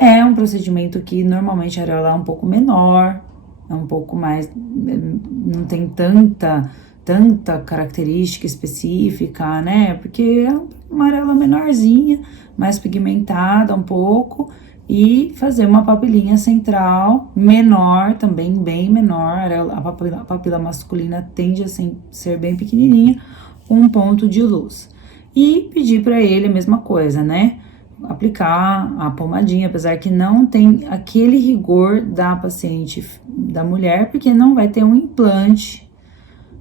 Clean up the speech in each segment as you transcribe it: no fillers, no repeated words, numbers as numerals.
É um procedimento que normalmente a areola é um pouco menor, é um pouco mais, não tem tanta característica específica, né? Porque é uma areola menorzinha, mais pigmentada um pouco, e fazer uma papilinha central menor, também bem menor. A papila masculina tende a ser bem pequenininha, com um ponto de luz. E pedir para ele a mesma coisa, né? Aplicar a pomadinha, apesar que não tem aquele rigor da paciente, da mulher, porque não vai ter um implante,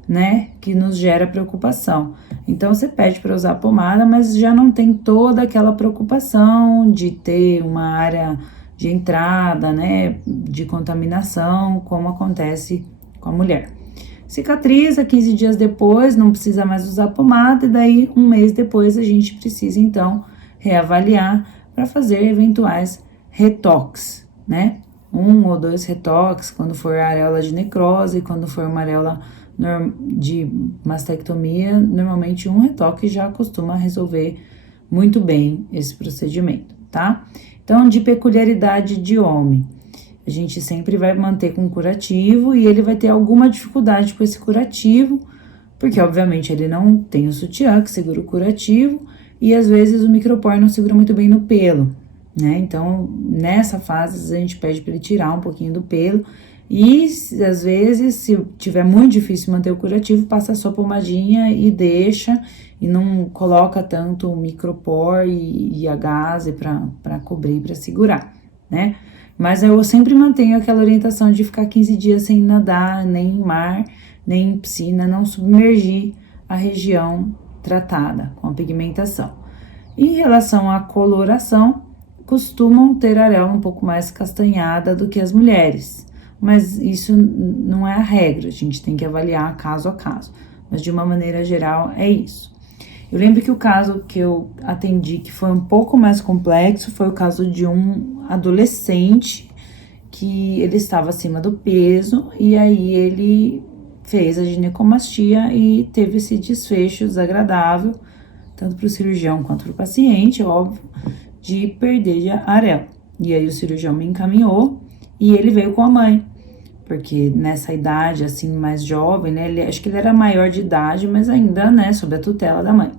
né, que nos gera preocupação. Então, você pede para usar a pomada, mas já não tem toda aquela preocupação de ter uma área de entrada, né, de contaminação, como acontece com a mulher. Cicatriza 15 dias depois, não precisa mais usar pomada, e daí um mês depois a gente precisa então reavaliar para fazer eventuais retoques, né? 1 ou 2 retoques quando for a areola de necrose, quando for uma areola de mastectomia, normalmente um retoque já costuma resolver muito bem esse procedimento, tá? Então, de peculiaridade de homem, a gente sempre vai manter com curativo e ele vai ter alguma dificuldade com esse curativo, porque obviamente ele não tem o sutiã que segura o curativo e às vezes o micropore não segura muito bem no pelo, né? Então, nessa fase, a gente pede para ele tirar um pouquinho do pelo e às vezes, se tiver muito difícil manter o curativo, passa só pomadinha e deixa e não coloca tanto o micropore e a gaze para cobrir, para segurar, né? Mas eu sempre mantenho aquela orientação de ficar 15 dias sem nadar, nem em mar, nem em piscina, não submergir a região tratada com a pigmentação. Em relação à coloração, costumam ter areola um pouco mais castanhada do que as mulheres, mas isso não é a regra, a gente tem que avaliar caso a caso, mas de uma maneira geral é isso. Eu lembro que o caso que eu atendi que foi um pouco mais complexo foi o caso de um adolescente que ele estava acima do peso e aí ele fez a ginecomastia e teve esse desfecho desagradável, tanto para o cirurgião quanto para o paciente, óbvio, de perder a areola. E aí o cirurgião me encaminhou e ele veio com a mãe, porque nessa idade, assim, mais jovem, né, acho que ele era maior de idade, mas ainda, né, sob a tutela da mãe.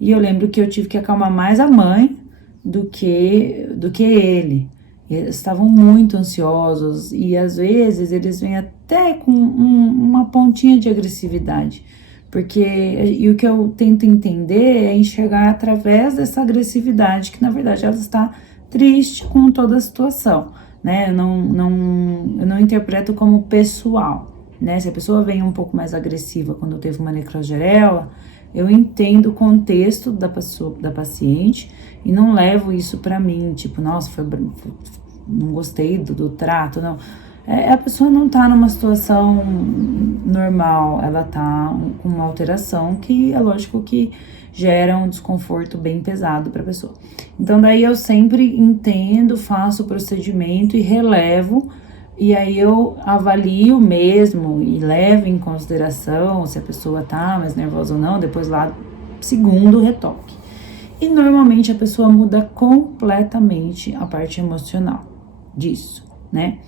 E eu lembro que eu tive que acalmar mais a mãe do que ele. Eles estavam muito ansiosos e às vezes eles vêm até com uma pontinha de agressividade. E o que eu tento entender é enxergar através dessa agressividade, que na verdade ela está triste com toda a situação, né? Eu não interpreto como pessoal, né? Se a pessoa vem um pouco mais agressiva quando teve uma necrose de areola, eu entendo o contexto da paciente e não levo isso pra mim, tipo, nossa, não gostei do trato, não. A pessoa não tá numa situação normal, ela tá com uma alteração que é lógico que gera um desconforto bem pesado pra pessoa. Então, daí eu sempre entendo, faço o procedimento e relevo, e aí eu avalio mesmo e levo em consideração se a pessoa tá mais nervosa ou não, depois lá, segundo retoque. E normalmente a pessoa muda completamente a parte emocional disso, né?